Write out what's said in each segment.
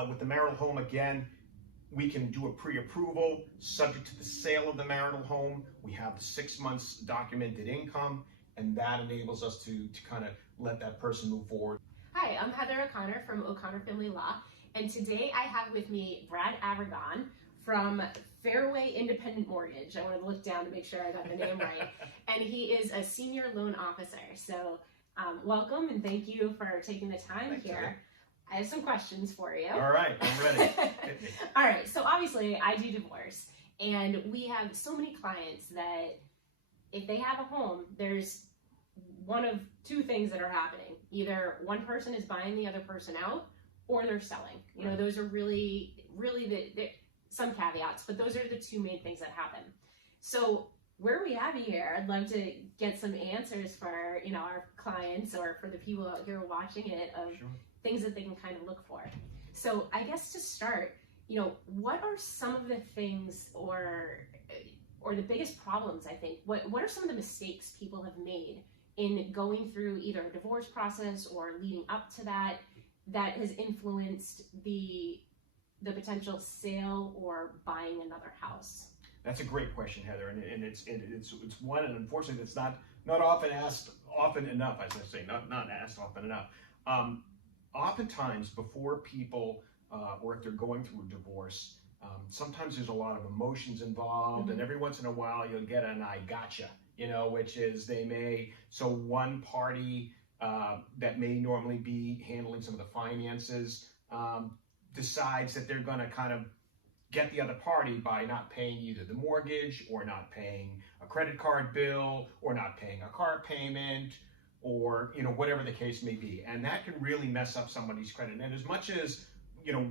With the marital home, again, we can do a pre-approval subject to the sale of the marital home. We have 6 months documented income, and that enables us to kind of let that person move forward. Hi, I'm Heather O'Connor from O'Connor Family Law, and today I have with me Brad Avergon from Fairway Independent Mortgage. I wanted to look down to make sure I got the name right. And he is a senior loan officer. So welcome and thank you for taking the time. Thanks, here. Heather. I have some questions for you. All right, I'm ready. All right, so obviously I do divorce, and we have so many clients that if they have a home, there's one of two things that are happening. Either one person is buying the other person out, or they're selling. You know, those are really some caveats, but those are the two main things that happen. So where we have you here, I'd love to get some answers for our clients or for the people out here watching it of things that they can kind of look for. So I guess to start, what are some of the things or the biggest problems, I think, what are some of the mistakes people have made in going through either a divorce process or leading up to that has influenced the potential sale or buying another house? That's a great question, Heather, and it's one, and unfortunately it's not often asked often enough, as I say, not asked often enough. Oftentimes before people, or if they're going through a divorce, sometimes there's a lot of emotions involved, and every once in a while you'll get an "I gotcha," which is one party that may normally be handling some of the finances decides that they're going to kind of get the other party by not paying either the mortgage or not paying a credit card bill or not paying a car payment or whatever the case may be, and that can really mess up somebody's credit. And as much as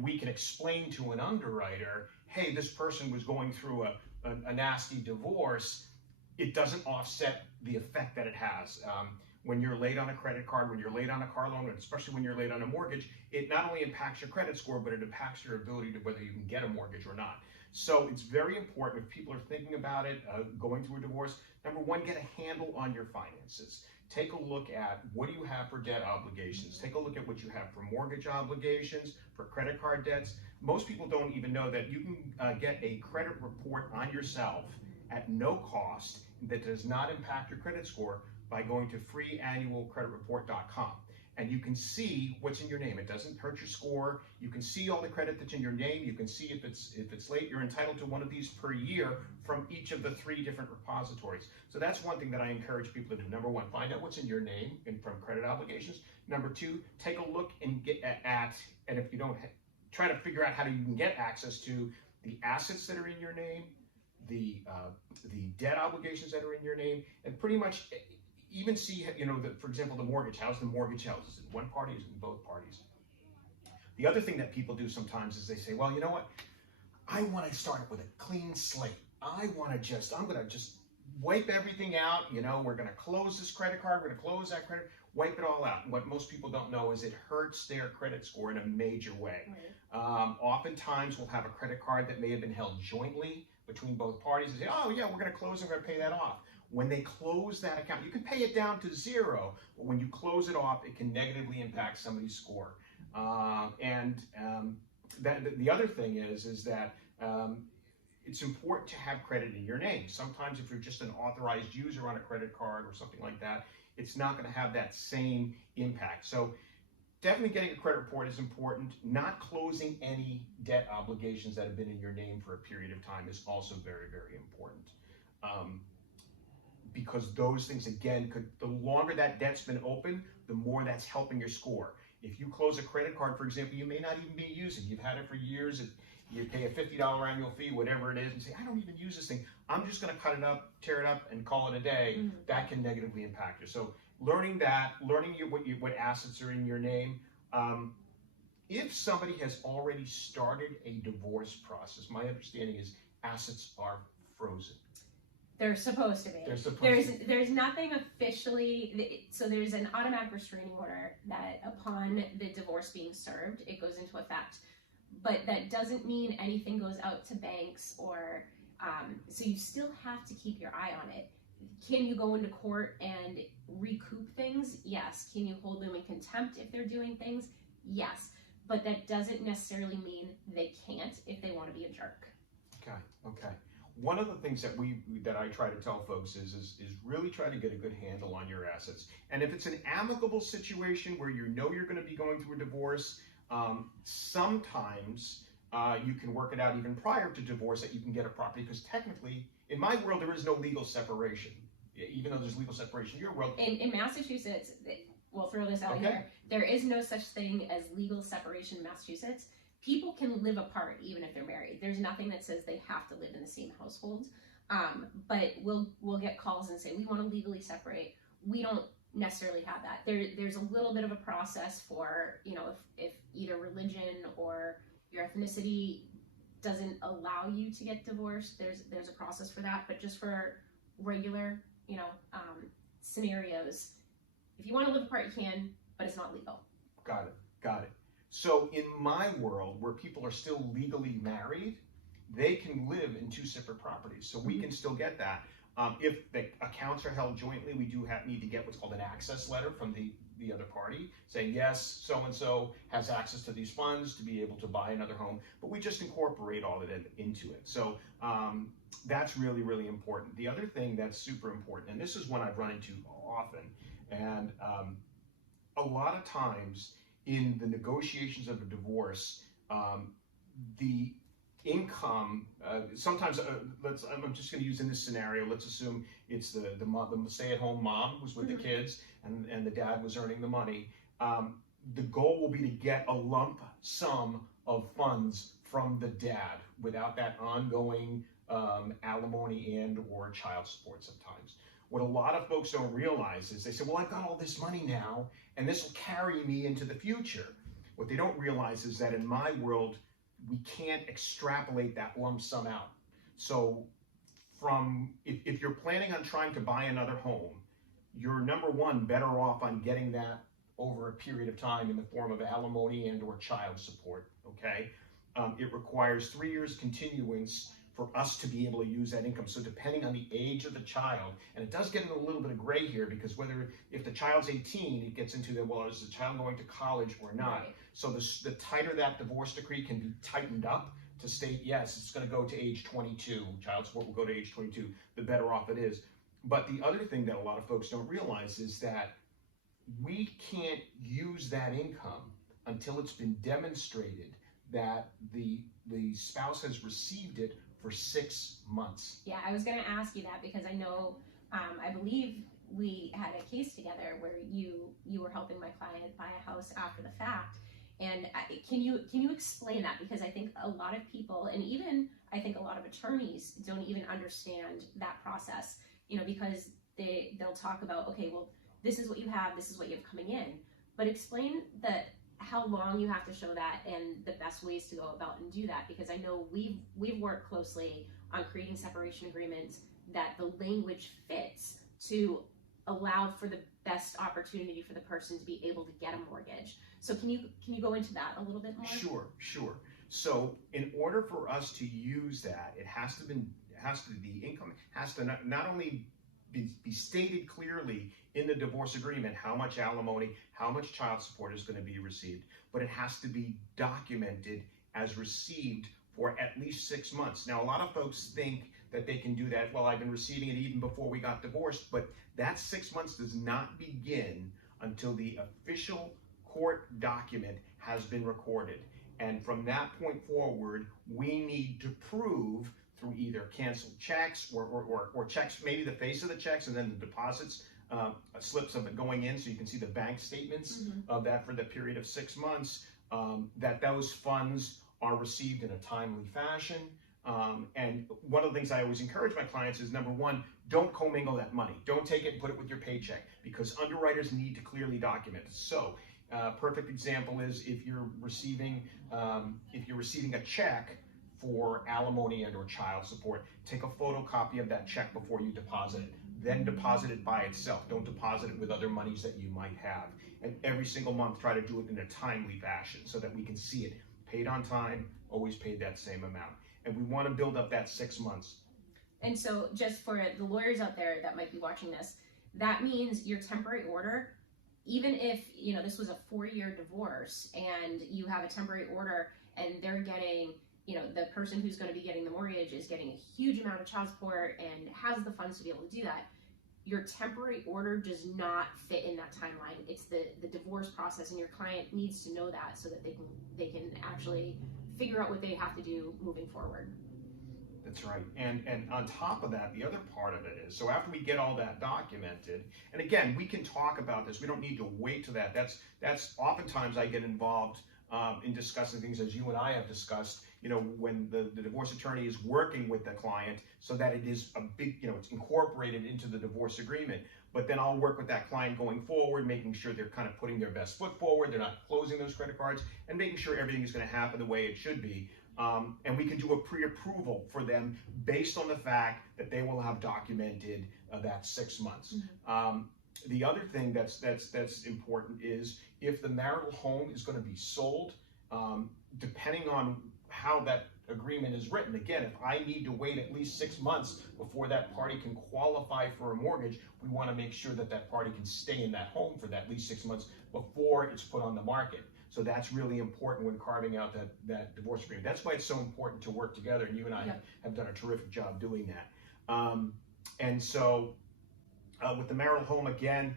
we can explain to an underwriter, hey, this person was going through a nasty divorce, it doesn't offset the effect that it has. When you're late on a credit card, when you're late on a car loan, and especially when you're late on a mortgage, it not only impacts your credit score, but it impacts your ability to whether you can get a mortgage or not. So it's very important if people are thinking about it, going through a divorce, number one, get a handle on your finances. Take a look at what do you have for debt obligations. Take a look at what you have for mortgage obligations, for credit card debts. Most people don't even know that you can get a credit report on yourself at no cost that does not impact your credit score by going to freeannualcreditreport.com. And you can see what's in your name. It doesn't hurt your score. You can see all the credit that's in your name. You can see if it's late. You're entitled to one of these per year from each of the 3 different repositories. So that's one thing that I encourage people to do. Number one, find out what's in your name and from credit obligations. Number two, take a look and get at, and if you don't, try to figure out how you can get access to the assets that are in your name, the debt obligations that are in your name, and pretty much even see, for example, the mortgage. How's the mortgage held? Is it in one party? Is it in both parties? The other thing that people do sometimes is they say, well, you know what? I want to start with a clean slate. I'm going to just wipe everything out. We're going to close this credit card. We're going to close that credit, wipe it all out. And what most people don't know is it hurts their credit score in a major way. Right. Oftentimes we'll have a credit card that may have been held jointly between both parties and say, oh yeah, we're going to close and we're going to pay that off. When they close that account, you can pay it down to 0, but when you close it off, it can negatively impact somebody's score. The other thing is that it's important to have credit in your name. Sometimes if you're just an authorized user on a credit card or something like that, it's not going to have that same impact. So definitely getting a credit report is important. Not closing any debt obligations that have been in your name for a period of time is also very, very important. Because those things, again, the longer that debt's been open, the more that's helping your score. If you close a credit card, for example, you may not even be using. You've had it for years, and you pay a $50 annual fee, whatever it is, and say, I don't even use this thing. I'm just going to cut it up, tear it up, and call it a day. That can negatively impact you. So learning what assets are in your name. If somebody has already started a divorce process, my understanding is assets are frozen. They're supposed to be. There's nothing officially, so there's an automatic restraining order that upon the divorce being served, it goes into effect. But that doesn't mean anything goes out to banks or, so you still have to keep your eye on it. Can you go into court and recoup things? Yes. Can you hold them in contempt if they're doing things? Yes. but that doesn't necessarily mean they can't if they want to be a jerk. Okay. One of the things that I try to tell folks is really try to get a good handle on your assets. And if it's an amicable situation where you know you're going to be going through a divorce, sometimes you can work it out even prior to divorce that you can get a property, because technically, in my world, there is no legal separation. Even though there's legal separation in your world. In Massachusetts, we'll throw this out here, there is no such thing as legal separation in Massachusetts. People can live apart even if they're married. There's nothing that says they have to live in the same household. But we'll get calls and say, we want to legally separate. We don't necessarily have that. There's a little bit of a process for, if either religion or your ethnicity doesn't allow you to get divorced, there's a process for that. But just for regular, scenarios, if you want to live apart, you can, but it's not legal. Got it. So in my world, where people are still legally married, they can live in two separate properties. So we can still get that. If the accounts are held jointly, we do need to get what's called an access letter from the other party saying, yes, so-and-so has access to these funds to be able to buy another home, but we just incorporate all of it into it. So that's really, really important. The other thing that's super important, and this is one I've run into often, and a lot of times in the negotiations of a divorce, the income, sometimes, I'm just going to use in this scenario, let's assume it's the stay-at-home mom who's with the kids and the dad was earning the money. The goal will be to get a lump sum of funds from the dad without that ongoing alimony and or child support sometimes. What a lot of folks don't realize is they say, well, I've got all this money now and this will carry me into the future. What they don't realize is that in my world, we can't extrapolate that lump sum out. So if you're planning on trying to buy another home, you're number one, better off on getting that over a period of time in the form of alimony and or child support, okay? It requires 3 years continuance for us to be able to use that income. So depending on the age of the child, and it does get in a little bit of gray here, because if the child's 18, it gets into is the child going to college or not? Right. So the tighter that divorce decree can be tightened up to state, yes, it's going to go to age 22, child support will go to age 22, the better off it is. But the other thing that a lot of folks don't realize is that we can't use that income until it's been demonstrated that the spouse has received it for 6 months. Yeah, I was going to ask you that because I know, I believe we had a case together where you were helping my client buy a house after the fact. And can you explain that? Because I think a lot of people, and even I think a lot of attorneys, don't even understand that process. Because they'll talk about, okay, well, this is what you have, this is what you have coming in. But explain how long you have to show that and the best ways to go about and do that, because I know we've worked closely on creating separation agreements that the language fits to allow for the best opportunity for the person to be able to get a mortgage. So can you go into that a little bit more? Sure. So in order for us to use that, the income has to not only be stated clearly in the divorce agreement how much alimony, how much child support is going to be received, but it has to be documented as received for at least 6 months. Now, a lot of folks think that they can do that. Well, I've been receiving it even before we got divorced, but that 6 months does not begin until the official court document has been recorded. And from that point forward, we need to prove through either canceled checks or checks, maybe the face of the checks and then the deposits, slips of it going in, so you can see the bank statements of that for the period of 6 months, that those funds are received in a timely fashion. And one of the things I always encourage my clients is, number one, don't commingle that money. Don't take it and put it with your paycheck, because underwriters need to clearly document it. So perfect example is if you're receiving a check for alimony and or child support, take a photocopy of that check before you deposit it. Then deposit it by itself. Don't deposit it with other monies that you might have. And every single month, try to do it in a timely fashion so that we can see it. Paid on time, always paid that same amount. And we want to build up that 6 months. And so just for the lawyers out there that might be watching this, that means your temporary order even if, this was a 4-year divorce and you have a temporary order and they're getting, the person who's going to be getting the mortgage is getting a huge amount of child support and has the funds to be able to do that, your temporary order does not fit in that timeline. It's the divorce process, and your client needs to know that so that they can actually figure out what they have to do moving forward. That's right. And on top of that, the other part of it is, so after we get all that documented, and again, we can talk about this. We don't need to wait to that. That's oftentimes I get involved in discussing things as you and I have discussed, when the divorce attorney is working with the client so that it is a big, it's incorporated into the divorce agreement. But then I'll work with that client going forward, making sure they're kind of putting their best foot forward, they're not closing those credit cards, and making sure everything is going to happen the way it should be. And we can do a pre-approval for them based on the fact that they will have documented that 6 months. Mm-hmm. The other thing that's important is if the marital home is going to be sold, depending on how that agreement is written. Again, if I need to wait at least 6 months before that party can qualify for a mortgage, we want to make sure that that party can stay in that home for that at least 6 months before it's put on the market. So that's really important when carving out that divorce agreement. That's why it's so important to work together, and you and I have done a terrific job doing that. And so with the marital home, again,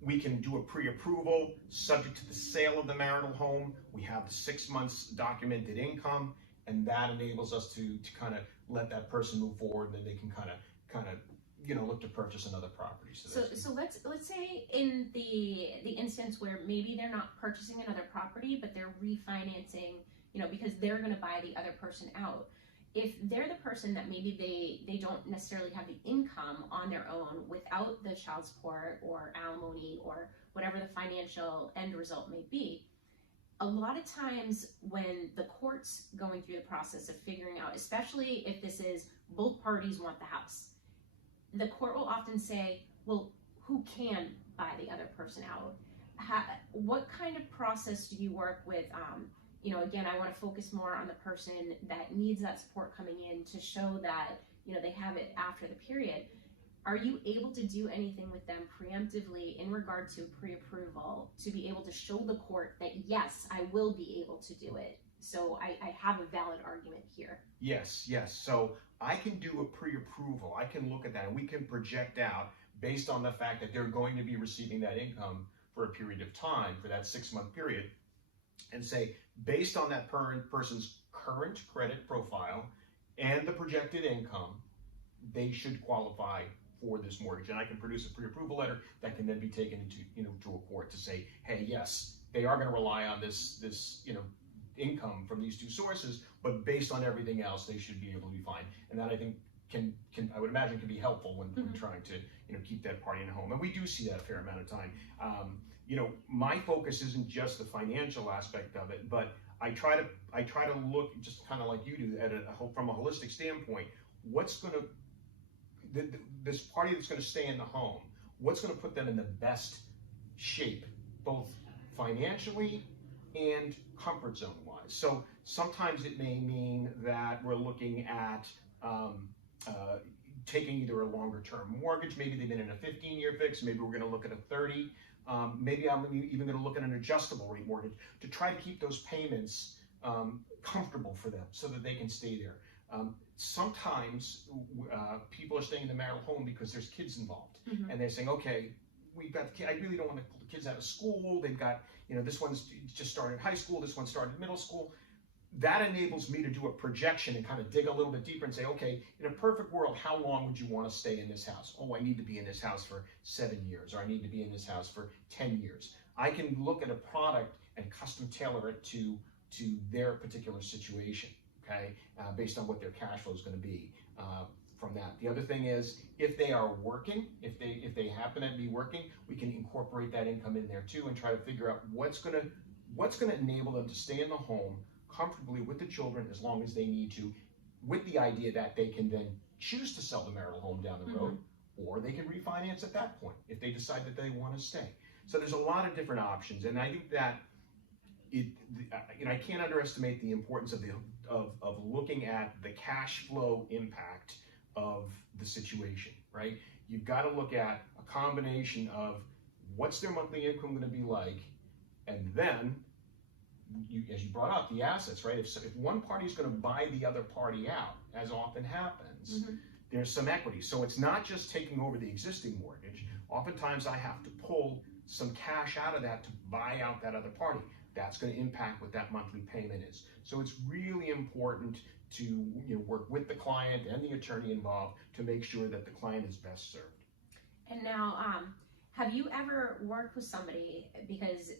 we can do a pre-approval subject to the sale of the marital home. We have 6 months documented income, and that enables us to kind of let that person move forward, and then they can kind of look to purchase another property. So let's say in the instance where maybe they're not purchasing another property, but they're refinancing, because they're going to buy the other person out. If they're the person that maybe they don't necessarily have the income on their own without the child support or alimony or whatever the financial end result may be, a lot of times when the court's going through the process of figuring out, especially if this is both parties want the house, the court will often say, well, who can buy the other person out? What kind of process do you work with? Again, I want to focus more on the person that needs that support coming in to show that, they have it after the period. Are you able to do anything with them preemptively in regard to pre-approval to be able to show the court that, yes, I will be able to do it? So I have a valid argument here. Yes. So I can do a pre-approval. I can look at that, and we can project out based on the fact that they're going to be receiving that income for a period of time, for that 6 month period, and say, based on that person's current credit profile and the projected income, they should qualify for this mortgage. And I can produce a pre-approval letter that can then be taken into to a court to say, hey, yes, they are going to rely on this income from these two sources, but based on everything else, they should be able to be fine. And that, I think, can I would imagine can be helpful when trying to keep that party in a home. And we do see that a fair amount of time. My focus isn't just the financial aspect of it, but I try to look just kind of like you do from a holistic standpoint. What's going to this party that's going to stay in the home? What's going to put them in the best shape, both financially and comfort zone wise? So sometimes it may mean that we're looking at taking either a longer term mortgage. Maybe they've been in a 15-year fix. Maybe we're going to look at a 30. Maybe I'm even going to look at an adjustable rate mortgage to try to keep those payments comfortable for them so that they can stay there. Sometimes people are staying in the marital home because there's kids involved, and they're saying, okay, we've got I really don't want to pull the kids out of school. They've got, this one's just started high school, this one started middle school. That enables me to do a projection and kind of dig a little bit deeper and say, okay, in a perfect world, how long would you want to stay in this house? Oh, I need to be in this house for 7 years, or I need to be in this house for 10 years. I can look at a product and custom tailor it to their particular situation, okay, based on what their cash flow is going to be from that. The other thing is, if they are working, if they happen to be working, we can incorporate that income in there too and try to figure out what's going to enable them to stay in the home comfortably with the children as long as they need to, with the idea that they can then choose to sell the marital home down the road, or they can refinance at that point if they decide that they want to stay. So there's a lot of different options, and I think that I can't underestimate the importance of looking at the cash flow impact of the situation, right? You've got to look at a combination of what's their monthly income going to be like, and then, as you brought up, the assets, right? If one party is going to buy the other party out, as often happens, there's some equity. So it's not just taking over the existing mortgage. Oftentimes I have to pull some cash out of that to buy out that other party. That's going to impact what that monthly payment is. So it's really important to work with the client and the attorney involved to make sure that the client is best served. And now, have you ever worked with somebody, because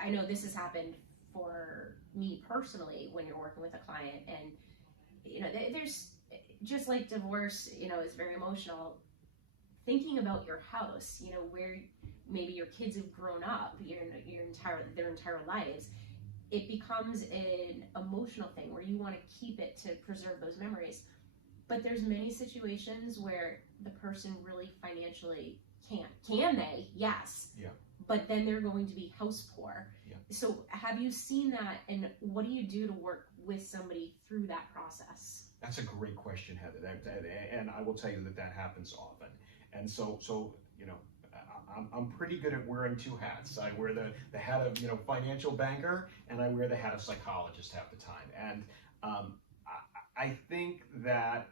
I know this has happened for me personally when you're working with a client, and there's just like divorce, is very emotional. Thinking about your house, where maybe your kids have grown up, their entire lives, it becomes an emotional thing where you want to keep it to preserve those memories. But there's many situations where the person really financially can't. Can they? Yes. Yeah. But then they're going to be house poor. Yeah. So have you seen that, and what do you do to work with somebody through that process? That's a great question, Heather. And I will tell you that happens often. And so I'm pretty good at wearing two hats. I wear the hat of financial banker, and I wear the hat of psychologist half the time. And I think that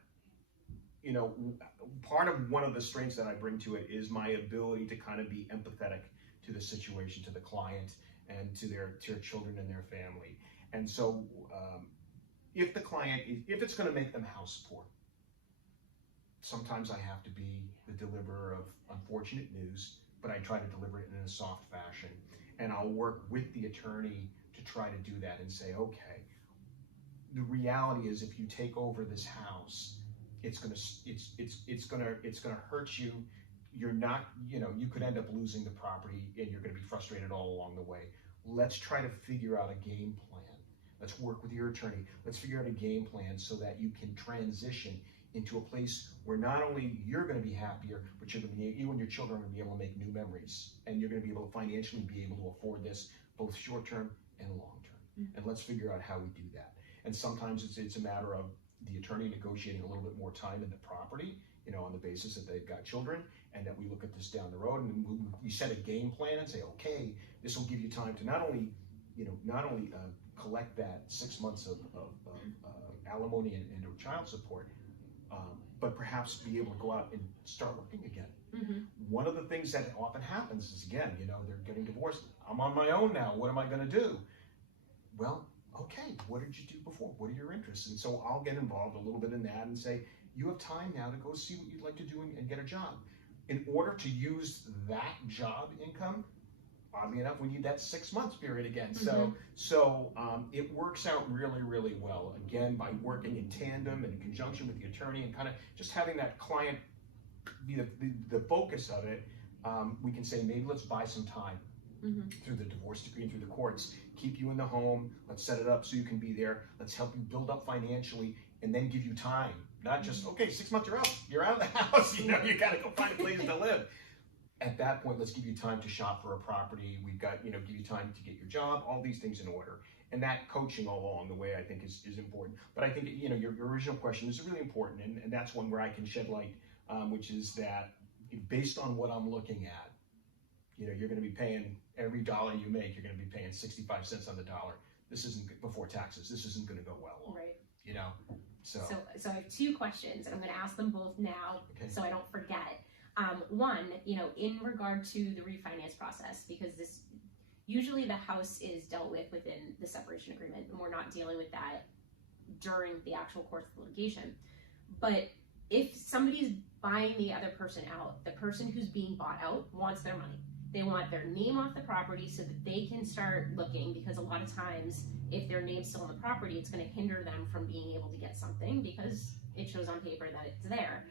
part of one of the strengths that I bring to it is my ability to kind of be empathetic to the situation, to the client, and to their children and their family. And so if the client, if it's going to make them house poor, sometimes I have to be the deliverer of unfortunate news, but I try to deliver it in a soft fashion. And I'll work with the attorney to try to do that and say, okay, the reality is if you take over this house, it's gonna hurt you. You're not, you could end up losing the property, and you're gonna be frustrated all along the way. Let's try to figure out a game plan. Let's work with your attorney. Let's figure out a game plan so that you can transition into a place where not only you're going to be happier, but you and your children are going to be able to make new memories, and you're going to be able to financially be able to afford this, both short-term and long-term. And let's figure out how we do that. And sometimes it's a matter of the attorney negotiating a little bit more time in the property, on the basis that they've got children, and that we look at this down the road, and we set a game plan and say, okay, this will give you time to not only collect that 6 months of alimony and child support, but perhaps be able to go out and start working again. One of the things that often happens is, again, they're getting divorced. I'm on my own now. What am I going to do? Well, okay, what did you do before? What are your interests? And so I'll get involved a little bit in that and say, you have time now to go see what you'd like to do and get a job. In order to use that job income, oddly enough, we need that 6 months period again. So it works out really, really well, again, by working in tandem and in conjunction with the attorney, and kind of just having that client be the focus of it. We can say, maybe let's buy some time through the divorce decree and through the courts, keep you in the home, let's set it up so you can be there, let's help you build up financially, and then give you time. Not just, okay, 6 months, you're out of the house, you gotta go find a place to live. At that point, let's give you time to shop for a property. We've got, give you time to get your job, all these things in order. And that coaching all along the way, I think, is important. But I think, your original question is really important, and that's one where I can shed light, which is that based on what I'm looking at, you're going to be paying every dollar you make, you're going to be paying 65 cents on the dollar. This isn't, before taxes, this isn't going to go well. Right. So I have two questions, and I'm going to ask them both now, so I don't forget. One, in regard to the refinance process, because usually the house is dealt with within the separation agreement, and we're not dealing with that during the actual course of litigation. But if somebody's buying the other person out, the person who's being bought out wants their money. They want their name off the property so that they can start looking, because a lot of times if their name's still on the property, it's going to hinder them from being able to get something because it shows on paper that it's there.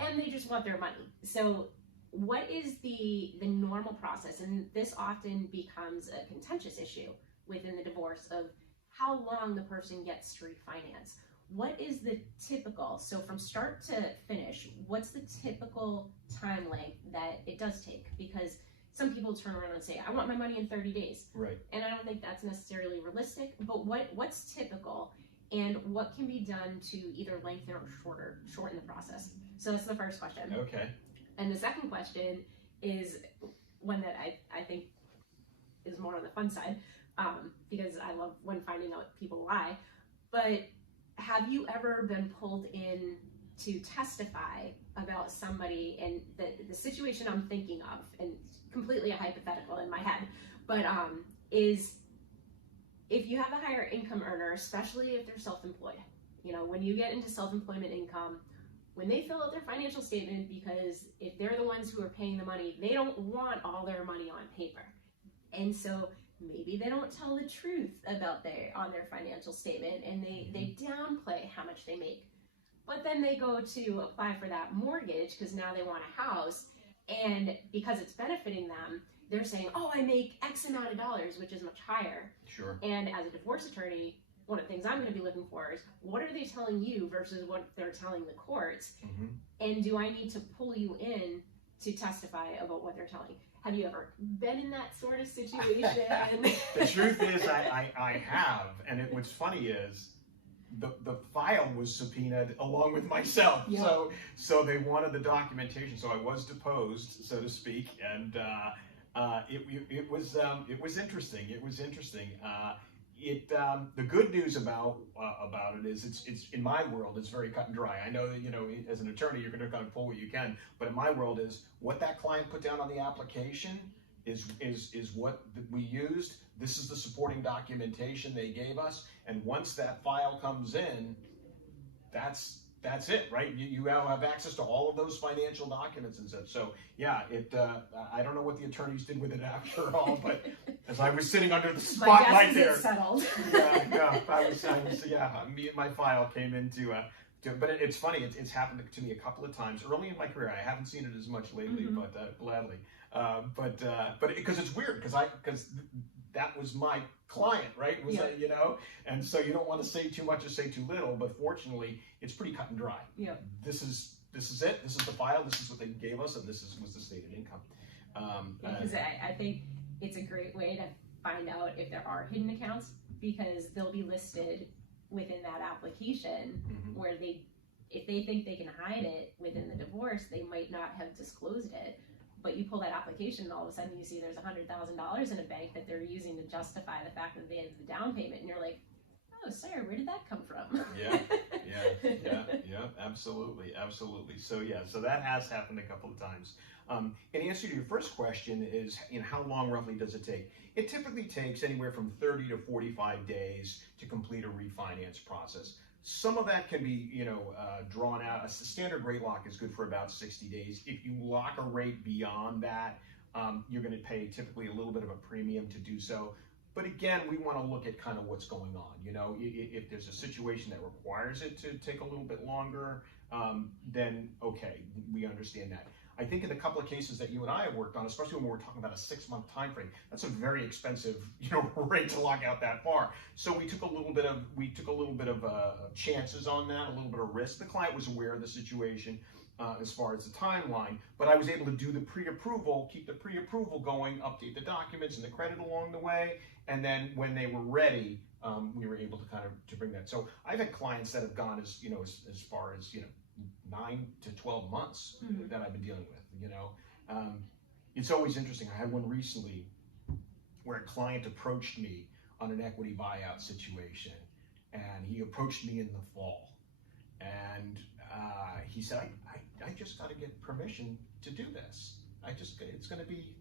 And they just want their money. So what is the normal process? And this often becomes a contentious issue within the divorce of how long the person gets to refinance. What is the typical, so from start to finish, what's the typical time length that it does take? Because some people turn around and say, I want my money in 30 days. Right. And I don't think that's necessarily realistic, but what's typical, and what can be done to either lengthen or shorten the process? So that's the first question. Okay. And the second question is one that I think is more on the fun side, because I love when finding out people lie. But have you ever been pulled in to testify about somebody, and the situation I'm thinking of, and completely a hypothetical in my head, but is if you have a higher income earner, especially if they're self-employed, you know, when you get into self-employment income, when they fill out their financial statement, because if they're the ones who are paying the money, they don't want all their money on paper. And so maybe they don't tell the truth about on their financial statement, and they downplay how much they make. But then they go to apply for that mortgage because now they want a house, and because it's benefiting them, they're saying, oh, I make X amount of dollars, which is much higher. Sure. And as a divorce attorney, one of the things I'm going to be looking for is, what are they telling you versus what they're telling the courts? And do I need to pull you in to testify about what they're telling? Have you ever been in that sort of situation? The truth is, I have. And what's funny is, the file was subpoenaed along with myself. Yeah. So they wanted the documentation. So I was deposed, so to speak, and it was interesting. It was interesting. The good news about it is it's in my world, it's very cut and dry. I know that, you know, as an attorney, you're going to kind of pull what you can, but in my world is what that client put down on the application is what we used. This is the supporting documentation they gave us, and once that file comes in, that's it, right? You now have access to all of those financial documents and such. So yeah, I don't know what the attorneys did with it after all, but as I was sitting under the spotlight there, it's settled. My file came into. But it's funny. It's happened to me a couple of times early in my career. I haven't seen it as much lately, but gladly. But because it's weird, because that was my client, right? You know, and so you don't want to say too much or say too little. But fortunately, it's pretty cut and dry. Yeah. This is it. This is the file. This is what they gave us, and was the stated income. Because I think it's a great way to find out if there are hidden accounts, because they'll be listed within that application where if they think they can hide it within the divorce, they might not have disclosed it. But you pull that application and all of a sudden you see there's $100,000 in a bank that they're using to justify the fact that they had the down payment, and you're like, oh, sir, where did that come from? Yeah, absolutely. So that has happened a couple of times. In answer to your first question is, you know, how long roughly does it take? It typically takes anywhere from 30 to 45 days to complete a refinance process. Some of that can be, you know, drawn out. A standard rate lock is good for about 60 days. If you lock a rate beyond that, you're going to pay typically a little bit of a premium to do so. But again, we want to look at kind of what's going on. You know, if there's a situation that requires it to take a little bit longer, then okay, we understand that. I think in a couple of cases that you and I have worked on, especially when we're talking about a 6-month time frame, that's a very expensive, you know, rate to lock out that far. So we took a little bit of chances on that, a little bit of risk. The client was aware of the situation as far as the timeline, but I was able to do the pre-approval, keep the pre-approval going, update the documents and the credit along the way, and then when they were ready, we were able to kind of to bring that. So I've had clients that have gone as far as 9 to 12 months that I've been dealing with. You know, it's always interesting. I had one recently where a client approached me on an equity buyout situation, and he approached me in the fall, and he said, I just got to get permission to do this. It's going to be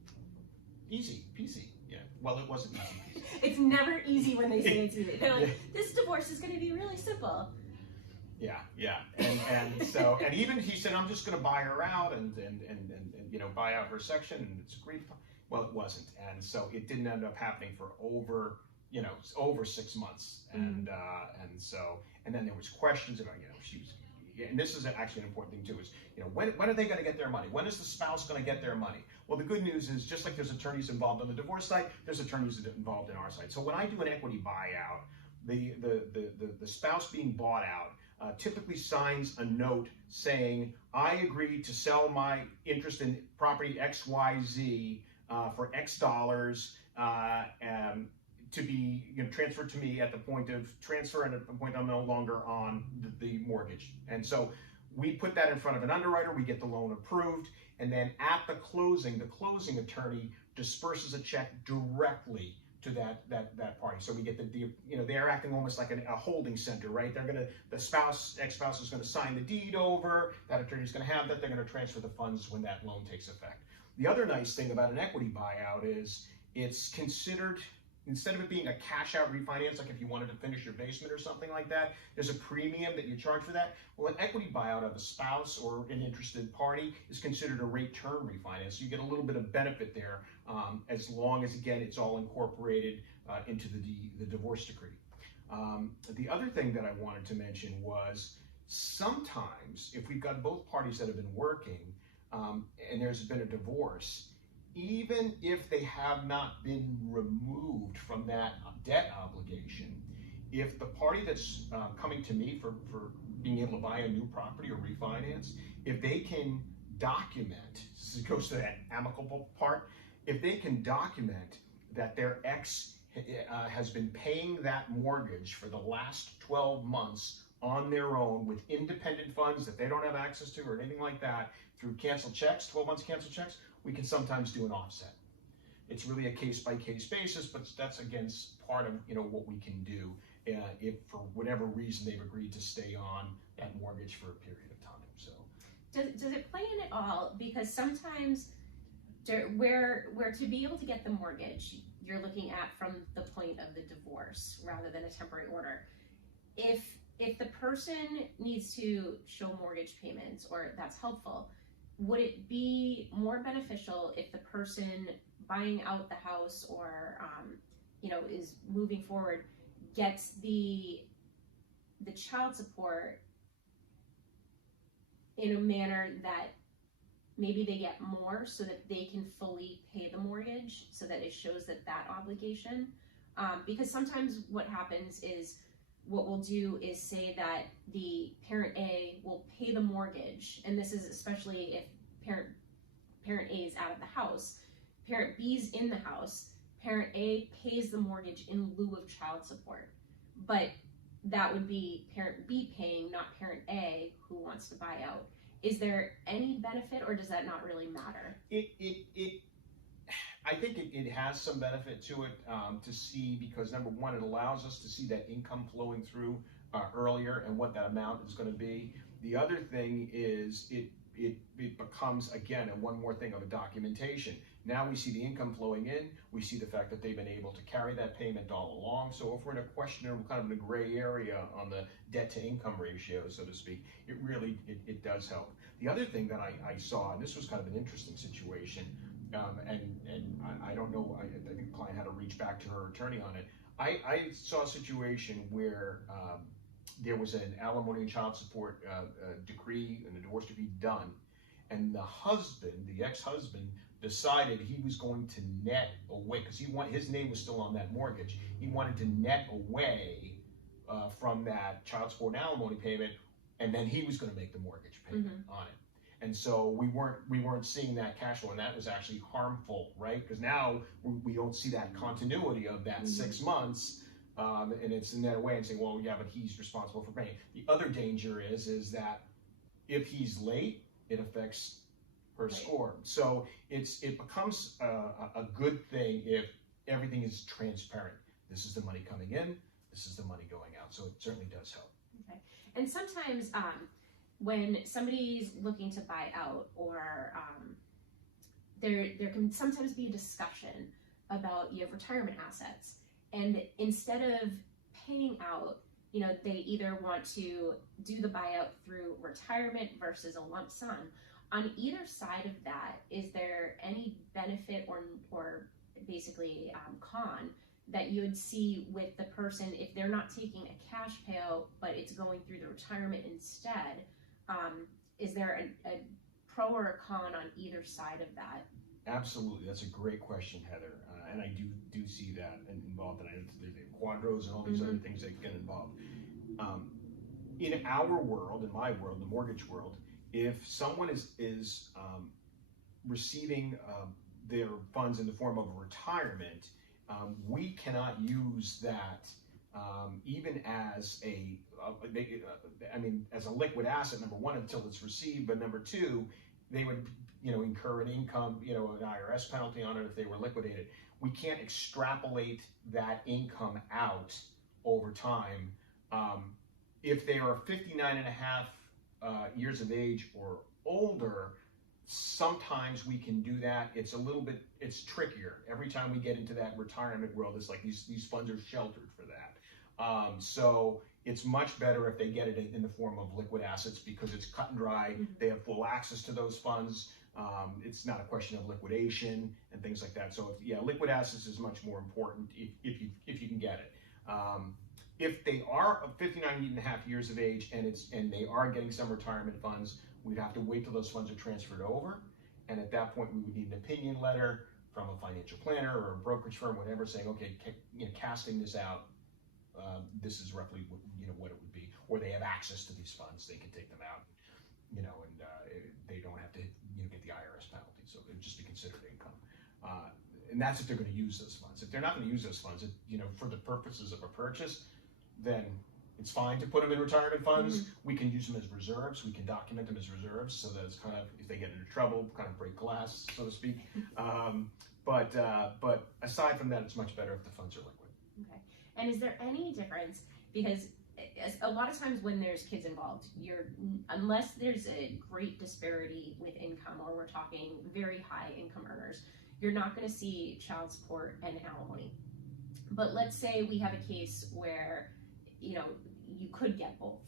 easy peasy. Yeah. Well, it wasn't easy peasy. It's never easy when they say it's easy. They're like, this divorce is going to be really simple. Yeah, and even he said, I'm just going to buy her out and buy out her section, and it's agreed. Well, it wasn't, and so it didn't end up happening for over 6 months, and then there was questions about and this is actually an important thing too, is when are they going to get their money? When is the spouse going to get their money? Well, the good news is, just like there's attorneys involved on the divorce side, there's attorneys involved in our side. So when I do an equity buyout, the spouse being bought out typically signs a note saying, I agree to sell my interest in property XYZ for X dollars to be transferred to me at the point of transfer and at the point I'm no longer on the mortgage. And so we put that in front of an underwriter, we get the loan approved, and then at the closing attorney disperses a check directly to that party. So we get they're acting almost like a holding center, right? The ex-spouse is gonna sign the deed over, that attorney's gonna have that, they're gonna transfer the funds when that loan takes effect. The other nice thing about an equity buyout is it's considered, instead of it being a cash out refinance, like if you wanted to finish your basement or something like that, there's a premium that you charge for that. Well, an equity buyout of a spouse or an interested party is considered a rate term refinance. So you get a little bit of benefit there, as long as, again, it's all incorporated into the divorce decree. The other thing that I wanted to mention was sometimes if we've got both parties that have been working and there's been a divorce, even if they have not been removed from that debt obligation, if the party that's coming to me for being able to buy a new property or refinance, if they can document, this goes to that amicable part, if they can document that their ex has been paying that mortgage for the last 12 months on their own with independent funds that they don't have access to or anything like that, through canceled checks, 12 months canceled checks, we can sometimes do an offset. It's really a case-by-case basis, but that's, again, part of what we can do if for whatever reason they've agreed to stay on that mortgage for a period of time. So does it play in at all? Because sometimes where to be able to get the mortgage, you're looking at from the point of the divorce rather than a temporary order. If the person needs to show mortgage payments, or that's helpful, would it be more beneficial if the person buying out the house or is moving forward gets the child support in a manner that maybe they get more so that they can fully pay the mortgage, so that it shows that obligation? Because sometimes what happens is, what we'll do is say that the parent A will pay the mortgage, and this is especially if parent A is out of the house, parent B's in the house, parent A pays the mortgage in lieu of child support. But that would be parent B paying, not parent A who wants to buy out. Is there any benefit, or does that not really matter? I think it has some benefit to it to see, because number one, it allows us to see that income flowing through earlier and what that amount is going to be. The other thing is it becomes, again, one more thing of a documentation. Now we see the income flowing in, we see the fact that they've been able to carry that payment all along. So if we're in a questionable, kind of in a gray area on the debt to income ratio, so to speak, it really does help. The other thing that I saw, and this was kind of an interesting situation, and I don't know, I think the client had to reach back to her attorney on it. I saw a situation where there was an alimony and child support decree and a divorce decree done, and the ex-husband decided he was going to net away, because his name was still on that mortgage. He wanted to net away from that child support and alimony payment, and then he was going to make the mortgage payment on it. And so we weren't seeing that cash flow, and that was actually harmful, right? Because now we don't see that continuity of that 6 months, and it's in that way and saying, well, yeah, but he's responsible for paying. The other danger is that if he's late, it affects her score. So it becomes a good thing if everything is transparent. This is the money coming in, this is the money going out. So it certainly does help. Okay. And sometimes when somebody's looking to buy out, or there can sometimes be a discussion about retirement assets, and instead of paying out, they either want to do the buyout through retirement versus a lump sum. On either side of that, is there any benefit or basically con that you would see with the person if they're not taking a cash payout, but it's going through the retirement instead? Is there a pro or a con on either side of that? Absolutely, that's a great question, Heather, and I do see that involved, and there's quadros and all these other things that get involved. In our world, in my world, the mortgage world, if someone is receiving their funds in the form of retirement, we cannot use that even as as a liquid asset, number one, until it's received, but number two, they would, incur an income, an IRS penalty on it if they were liquidated. We can't extrapolate that income out over time. If they are 59 and a half years of age or older, sometimes we can do that. It's trickier. Every time we get into that retirement world, it's like these funds are sheltered for that. So it's much better if they get it in the form of liquid assets, because it's cut and dry. Mm-hmm. They have full access to those funds. It's not a question of liquidation and things like that. So liquid assets is much more important if you can get it. If they are 59 and a half years of age and they are getting some retirement funds, we'd have to wait till those funds are transferred over. And at that point, we would need an opinion letter from a financial planner or a brokerage firm, whatever, saying, okay, casting this out, this is roughly what it would be. Or they have access to these funds, they can take them out, and they don't have to get the IRS penalty. So it would just be considered income. And that's if they're going to use those funds. If they're not going to use those funds, for the purposes of a purchase, then it's fine to put them in retirement funds. Mm-hmm. We can use them as reserves. We can document them as reserves so that it's kind of, if they get into trouble, kind of break glass, so to speak. But aside from that, it's much better if the funds are liquid. Okay. And is there any difference? Because a lot of times when there's kids involved, unless there's a great disparity with income, or we're talking very high income earners, you're not going to see child support and alimony. But let's say we have a case where you could get both.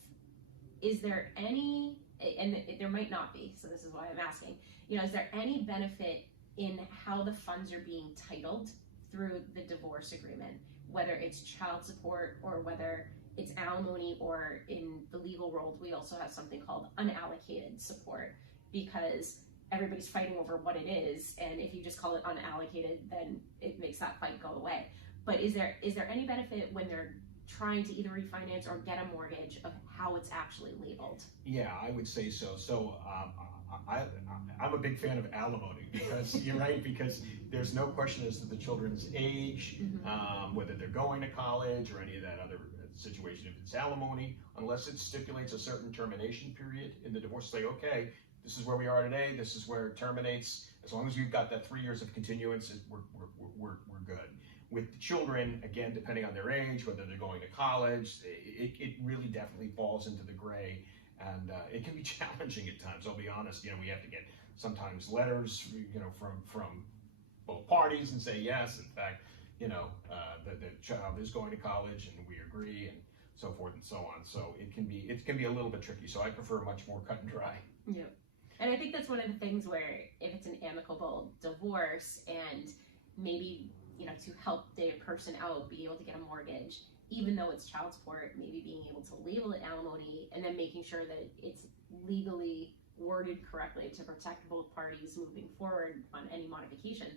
Is there any, and there might not be, so this is why I'm asking, is there any benefit in how the funds are being titled through the divorce agreement, whether it's child support or whether it's alimony, or in the legal world, we also have something called unallocated support, because everybody's fighting over what it is, and if you just call it unallocated, then it makes that fight go away. But is there any benefit when they're trying to either refinance or get a mortgage of how it's actually labeled? Yeah, I would say so. So I'm a big fan of alimony, because you're right, because there's no question as to the children's age, mm-hmm. Whether they're going to college or any of that other situation. If it's alimony, unless it stipulates a certain termination period in the divorce, say, okay, this is where we are today, this is where it terminates. As long as we've got that 3 years of continuance, we're good. With the children, again, depending on their age, whether they're going to college, it really definitely falls into the gray, and it can be challenging at times. I'll be honest, we have to get sometimes letters, from both parties and say, yes, in fact, the child is going to college and we agree, and so forth and so on. So it can be a little bit tricky. So I prefer much more cut and dry. Yeah. And I think that's one of the things where if it's an amicable divorce and maybe, to help the person out, be able to get a mortgage, even though it's child support, maybe being able to label it alimony, and then making sure that it's legally worded correctly to protect both parties moving forward on any modification.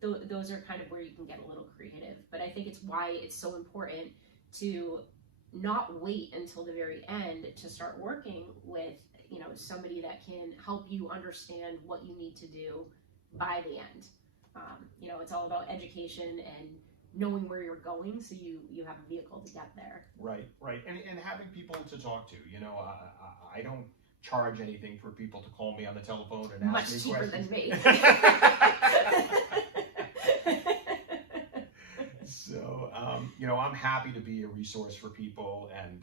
Those are kind of where you can get a little creative. But I think it's why it's so important to not wait until the very end to start working with, somebody that can help you understand what you need to do by the end. It's all about education and knowing where you're going, so you have a vehicle to get there. Right. And having people to talk to. I don't charge anything for people to call me on the telephone and ask me questions. Much cheaper than me. So, I'm happy to be a resource for people and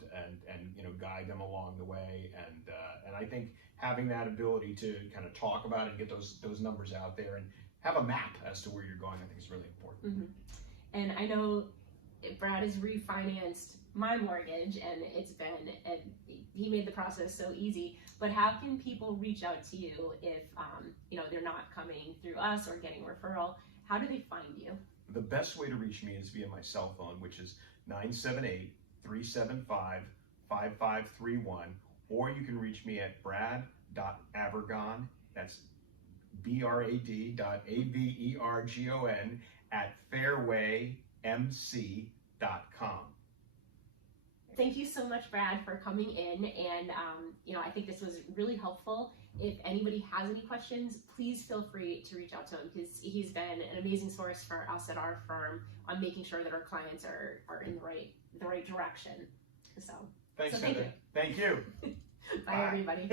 guide them along the way. And I think having that ability to kind of talk about it and get those numbers out there and have a map as to where you're going, I think is really important. Mm-hmm. And I know Brad has refinanced my mortgage, and he made the process so easy. But how can people reach out to you if they're not coming through us or getting a referral? How do they find you? The best way to reach me is via my cell phone, which is 978-375-5531, or you can reach me at brad.avergon, that's brad.avergon at fairwaymc.com. Thank you so much, Brad, for coming in, and I think this was really helpful, if anybody has any questions, please feel free to reach out to him, because he's been an amazing source for us at our firm on making sure that our clients are in the right direction. So Thanks, thank Heather. Thank you. Bye, everybody.